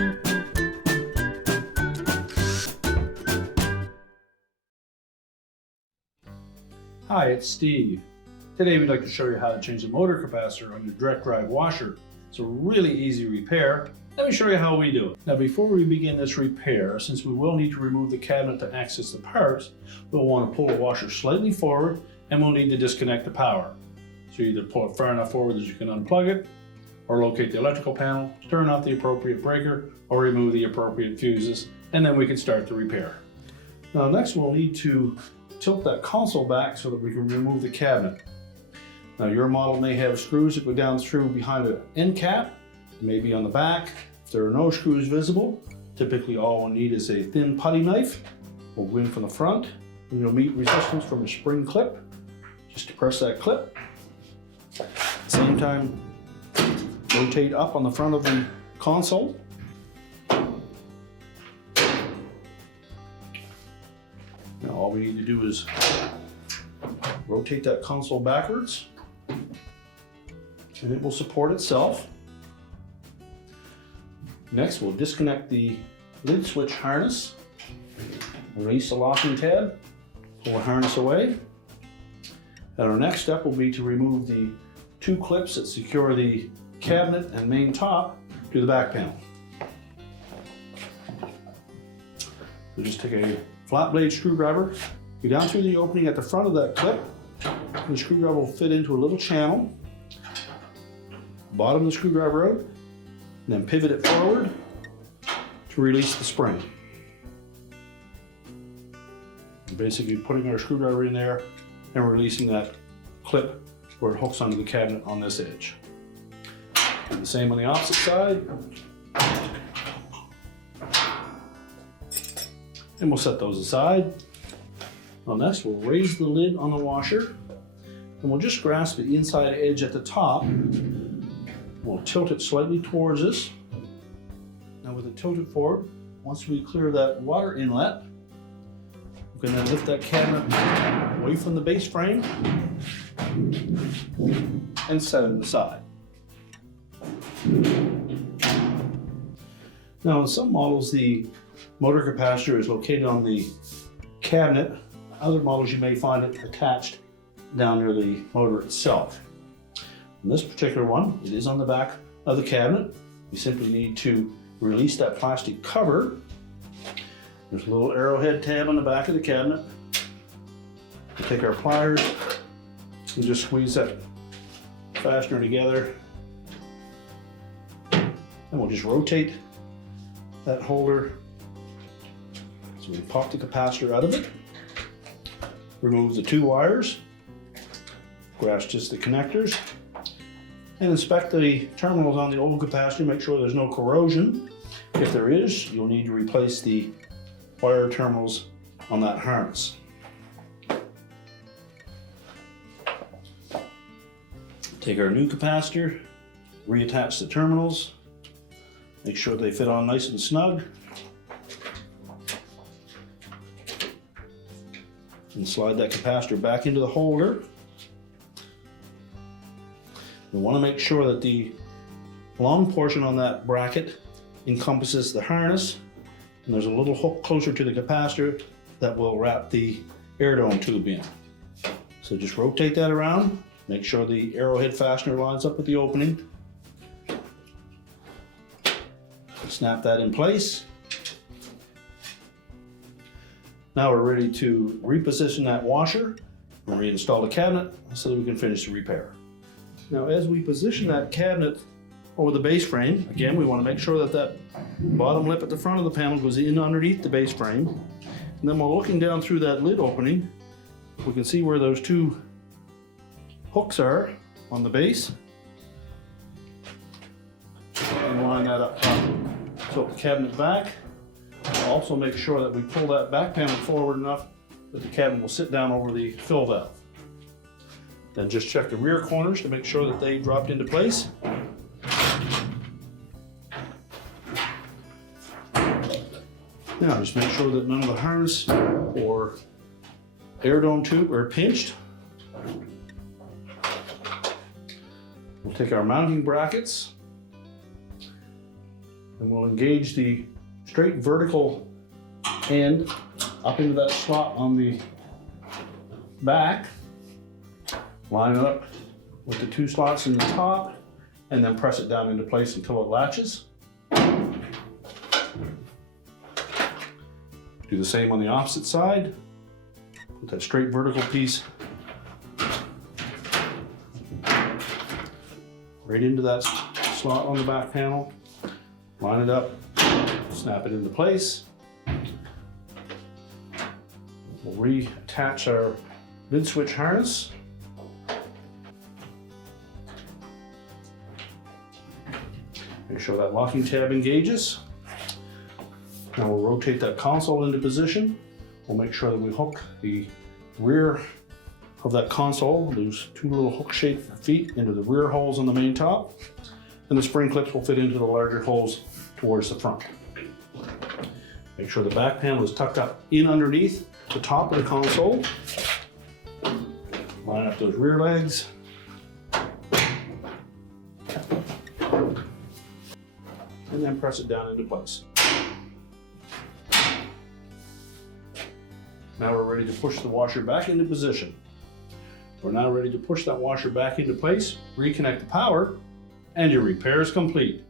Hi, it's Steve. Today we'd like to show you how to change the motor capacitor on your direct drive washer. It's a really easy repair. Let me show you how we do it. Now before we begin this repair, since we will need to remove the cabinet to access the parts, we'll want to pull the washer slightly forward and we'll need to disconnect the power. So either pull it far enough forward that you can unplug it, or locate the electrical panel, turn off the appropriate breaker, or remove the appropriate fuses, and then we can start the repair. Now next we'll need to tilt that console back so that we can remove the cabinet. Now your model may have screws that go down through behind an end cap, maybe on the back. If there are no screws visible, typically all we'll need is a thin putty knife. We'll go in from the front and you'll meet resistance from a spring clip. Just to press that clip. At the same time, rotate up on the front of the console. Now all we need to do is rotate that console backwards and it will support itself. Next we'll disconnect the lid switch harness, release the locking tab, pull the harness away. And our next step will be to remove the two clips that secure the cabinet and main top to the back panel. We'll just take a flat blade screwdriver, go down through the opening at the front of that clip, and the screwdriver will fit into a little channel. Bottom the screwdriver out, and then pivot it forward to release the spring. Basically putting our screwdriver in there and releasing that clip where it hooks onto the cabinet on this edge. And the same on the opposite side. And we'll set those aside. Now next we'll raise the lid on the washer and we'll just grasp the inside edge at the top. We'll tilt it slightly towards us. Now with it tilted forward, once we clear that water inlet, we're going to lift that cabinet away from the base frame and set it aside. Now in some models the motor capacitor is located on the cabinet. Other models you may find it attached down near the motor itself. In this particular one, it is on the back of the cabinet. We simply need to release that plastic cover. There's a little arrowhead tab on the back of the cabinet. We'll take our pliers and just squeeze that fastener together. And we'll just rotate that holder. So we pop the capacitor out of it, remove the two wires, grasp just the connectors, and inspect the terminals on the old capacitor, make sure there's no corrosion. If there is, you'll need to replace the wire terminals on that harness. Take our new capacitor, reattach the terminals, make sure they fit on nice and snug, and slide that capacitor back into the holder. We want to make sure that the long portion on that bracket encompasses the harness, and there's a little hook closer to the capacitor that will wrap the air dome tube in. So just rotate that around, make sure the arrowhead fastener lines up with the opening. Snap that in place. Now we're ready to reposition that washer and reinstall the cabinet so that we can finish the repair. Now as we position that cabinet over the base frame, again we want to make sure that that bottom lip at the front of the panel goes in underneath the base frame. And then while looking down through that lid opening, we can see where those two hooks are on the base. And line that up top. Tilt the cabinet back. Also make sure that we pull that back panel forward enough that the cabinet will sit down over the fill valve. Then just check the rear corners to make sure that they dropped into place. Now just make sure that none of the harness or air dome tube are pinched. We'll take our mounting brackets And we'll engage the straight vertical end up into that slot on the back. Line it up with the 2 slots in the top, and then press it down into place until it latches. Do the same on the opposite side. Put that straight vertical piece right into that slot on the back panel. Line it up, snap it into place. We'll reattach our lid switch harness. Make sure that locking tab engages. Now we'll rotate that console into position. We'll make sure that we hook the rear of that console, those 2 little hook-shaped feet, into the rear holes on the main top. And the spring clips will fit into the larger holes towards the front. Make sure the back panel is tucked up in underneath the top of the console. Line up those rear legs. And then press it down into place. Now we're ready to push the washer back into position. We're now ready to push that washer back into place, reconnect the power, and your repair is complete.